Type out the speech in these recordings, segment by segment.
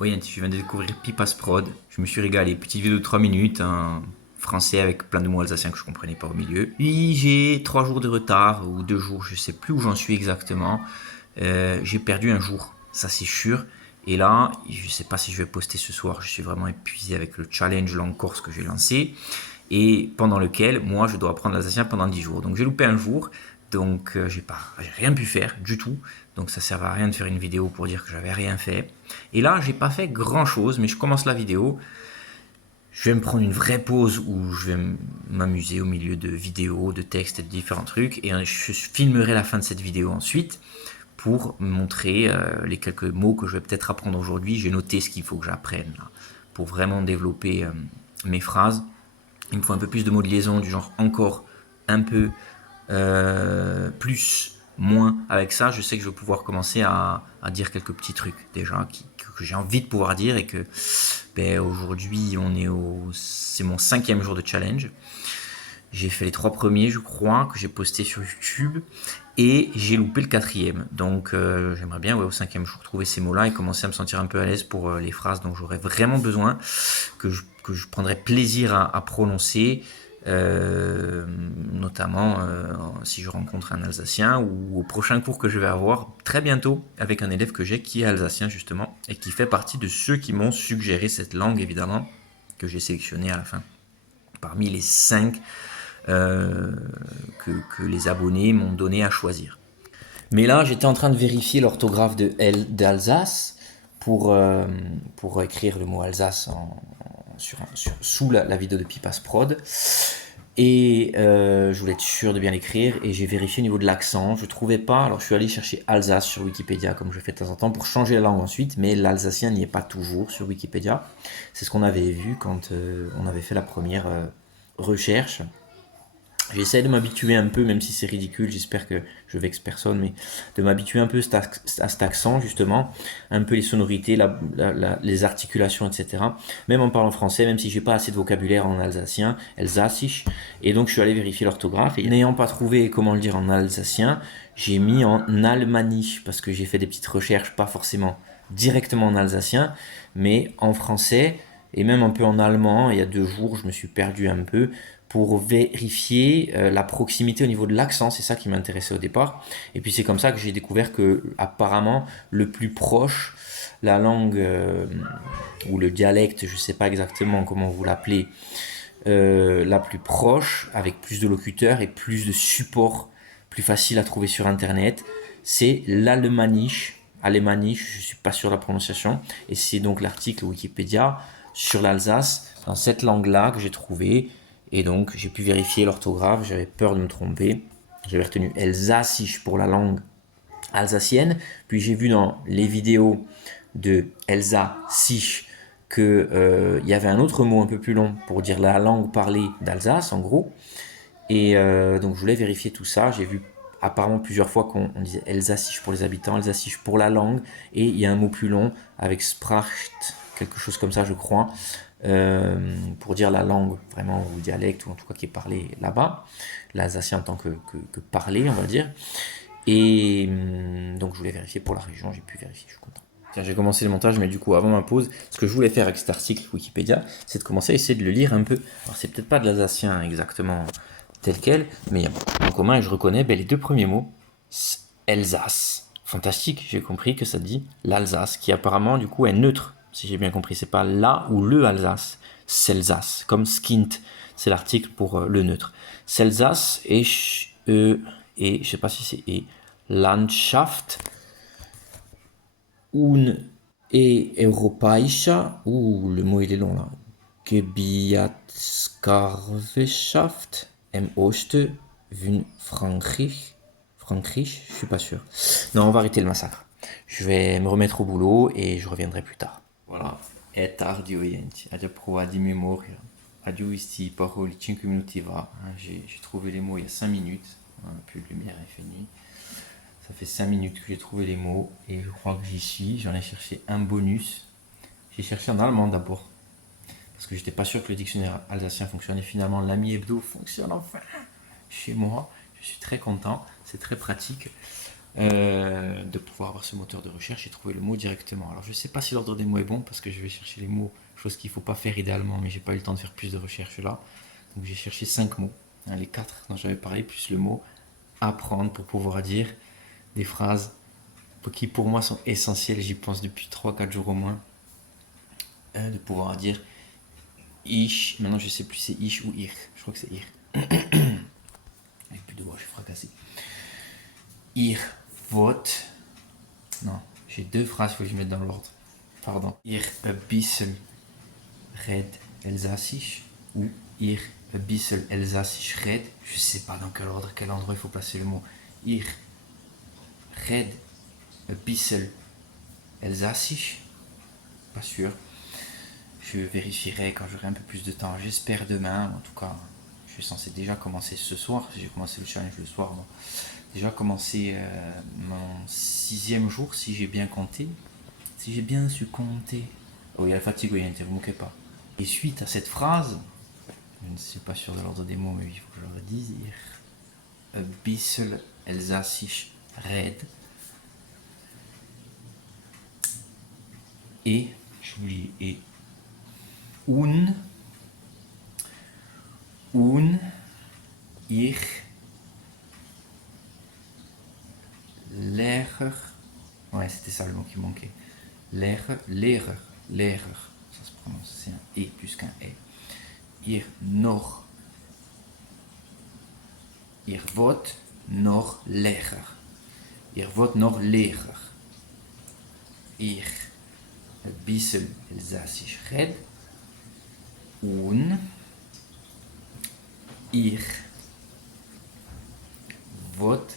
Oui, je viens de découvrir Pipas Prod. Je me suis régalé. Petite vidéo de 3 minutes, en français avec plein de mots alsaciens que je comprenais pas au milieu. Puis j'ai 3 jours de retard, ou 2 jours, je sais plus où j'en suis exactement. J'ai perdu un jour, ça c'est sûr. Et là, je sais pas si je vais poster ce soir. Je suis vraiment épuisé avec le challenge Langue Corse que j'ai lancé. Et pendant lequel, moi, je dois apprendre l'alsacien pendant 10 jours. Donc j'ai loupé un jour. Donc j'ai rien pu faire du tout. Donc ça sert à rien de faire une vidéo pour dire que j'avais rien fait. Et là, j'ai pas fait grand chose, mais je commence la vidéo. Je vais me prendre une vraie pause où je vais m'amuser au milieu de vidéos, de textes et de différents trucs. Et je filmerai la fin de cette vidéo ensuite pour montrer les quelques mots que je vais peut-être apprendre aujourd'hui. J'ai noté ce qu'il faut que j'apprenne là, pour vraiment développer mes phrases. Il me faut un peu plus de mots de liaison du genre encore, un peu, plus, moins. Avec ça, je sais que je vais pouvoir commencer à dire quelques petits trucs déjà que j'ai envie de pouvoir dire et que aujourd'hui c'est mon 5e jour de challenge. J'ai fait les 3 premiers, je crois, que j'ai posté sur YouTube et j'ai loupé le 4e. Donc j'aimerais bien au 5e jour trouver ces mots-là et commencer à me sentir un peu à l'aise pour les phrases dont j'aurais vraiment besoin, que je prendrais plaisir à prononcer, notamment si je rencontre un Alsacien ou au prochain cours que je vais avoir très bientôt avec un élève que j'ai qui est alsacien justement et qui fait partie de ceux qui m'ont suggéré cette langue évidemment que j'ai sélectionné à la fin parmi les 5 euh, que les abonnés m'ont donné à choisir. Mais là, j'étais en train de vérifier l'orthographe de L d'Alsace pour écrire le mot Alsace sous la vidéo de Pipas Prod. Et je voulais être sûr de bien l'écrire et j'ai vérifié au niveau de l'accent. Je ne trouvais pas, alors je suis allé chercher Alsace sur Wikipédia comme je fais de temps en temps pour changer la langue ensuite, mais l'alsacien n'y est pas toujours sur Wikipédia. C'est ce qu'on avait vu quand on avait fait la première recherche. J'essaie de m'habituer un peu, même si c'est ridicule, j'espère que je vexe personne, mais de m'habituer un peu à cet accent, justement, un peu les sonorités, les articulations, etc. Même en parlant français, même si j'ai pas assez de vocabulaire en alsacien, elsassisch, et donc je suis allé vérifier l'orthographe, et n'ayant pas trouvé comment le dire en alsacien, j'ai mis en almaniche, parce que j'ai fait des petites recherches, pas forcément directement en alsacien, mais en français, et même un peu en allemand. Il y a 2 jours, je me suis perdu un peu pour vérifier la proximité au niveau de l'accent, c'est ça qui m'intéressait au départ. Et puis c'est comme ça que j'ai découvert que apparemment le plus proche, la langue ou le dialecte, je ne sais pas exactement comment vous l'appelez, la plus proche, avec plus de locuteurs et plus de supports, plus facile à trouver sur internet, c'est l'alemaniche. Alemaniche, je ne suis pas sûr de la prononciation, et c'est donc l'article Wikipédia sur l'Alsace, dans cette langue-là que j'ai trouvé. Et donc, j'ai pu vérifier l'orthographe, j'avais peur de me tromper. J'avais retenu Elsassisch pour la langue alsacienne. Puis j'ai vu dans les vidéos de Elsassisch qu'il y avait un autre mot un peu plus long pour dire la langue parlée d'Alsace, en gros. Et donc, je voulais vérifier tout ça. J'ai vu apparemment plusieurs fois qu'on disait Elsassisch pour les habitants, Elsassisch pour la langue. Et il y a un mot plus long avec Spracht, quelque chose comme ça, je crois, pour dire la langue vraiment ou dialecte ou en tout cas qui est parlé là-bas, l'alsacien en tant que parlé, on va dire. Et donc je voulais vérifier pour la région, j'ai pu vérifier, je suis content. Tiens, j'ai commencé le montage, mais du coup, avant ma pause, ce que je voulais faire avec cet article Wikipédia, c'est de commencer à essayer de le lire un peu. Alors, c'est peut-être pas de l'alsacien exactement tel quel, mais il y a beaucoup en commun et je reconnais les 2 premiers mots. Alsace. Fantastique, j'ai compris que ça dit l'Alsace, qui apparemment, du coup, est neutre. Si j'ai bien compris, c'est pas la ou le Alsace, S'Alsace, comme skint, c'est l'article pour le neutre. S'Alsace et je sais pas si c'est Landschaft un europäischer, le mot il est long là, Gebietsgarvenschaft im Osten von Frankreich, je suis pas sûr. Non, on va arrêter le massacre. Je vais me remettre au boulot et je reviendrai plus tard. Voilà, è tardi gente, ho già provato di memoria. Adieu ici, parole 5 minuti va. J'ai trouvé les mots il y a 5 minutes. Un peu de lumière, il fait nuit. Ça fait 5 minutes que j'ai trouvé les mots et je crois que j'y suis. J'en ai cherché un bonus. J'ai cherché en allemand d'abord. Parce que j'étais pas sûr que le dictionnaire alsacien fonctionnait. Finalement, l'ami hebdo fonctionne enfin chez moi. Je suis très content. C'est très pratique. de pouvoir avoir ce moteur de recherche et trouver le mot directement. Alors je ne sais pas si l'ordre des mots est bon parce que je vais chercher les mots, chose qu'il ne faut pas faire idéalement, mais j'ai pas eu le temps de faire plus de recherches là. Donc j'ai cherché 5 mots, hein, les 4 dont j'avais parlé, plus le mot apprendre pour pouvoir dire des phrases qui pour moi sont essentielles, j'y pense depuis 3-4 jours au moins, de pouvoir dire ich, maintenant je sais plus c'est ich ou ich, je crois que c'est ich. Avec plus de voix, je suis fracassé. Ich vote. Non, j'ai 2 phrases, il faut que je mette dans l'ordre. Pardon. Ich ein bisschen red Elsassisch ou ich ein bisschen Elsassisch red. Je sais pas dans quel ordre, quel endroit il faut placer le mot. Ich red ein bisschen Elsassisch. Pas sûr. Je vérifierai quand j'aurai un peu plus de temps. J'espère demain. En tout cas, je suis censé déjà commencer ce soir. J'ai commencé le challenge le soir. Bon. Déjà commencé mon 6e jour, si j'ai bien compté. Si j'ai bien su compter. Oh, il y a la fatigue, il y a ne vous moquez pas. Et suite à cette phrase, je ne suis pas sûr de l'ordre des mots, mais il faut que je le redise. Un bisschen Elsassisch red. Et, j'oublie, et un, ich, lehrer, ouais c'était ça le mot qui manquait, lehrer, ça se prononce, c'est un E plus qu'un E, ihr wollt noch Lehrer, ihr wollt noch Lehrer, ich ein bisschen Elsassisch red, und ich wollt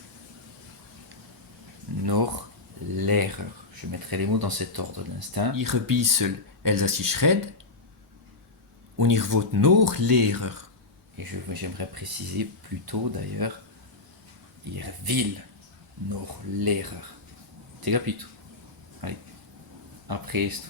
noch Lehrer. Je mettrai les mots dans cet ordre d'instinct. Ich ein bisschen Elsassisch red, und ich wollt noch Lehrer. Et j'aimerais préciser plutôt d'ailleurs, ich will noch Lehrer. T'es capito? Allez, a presto.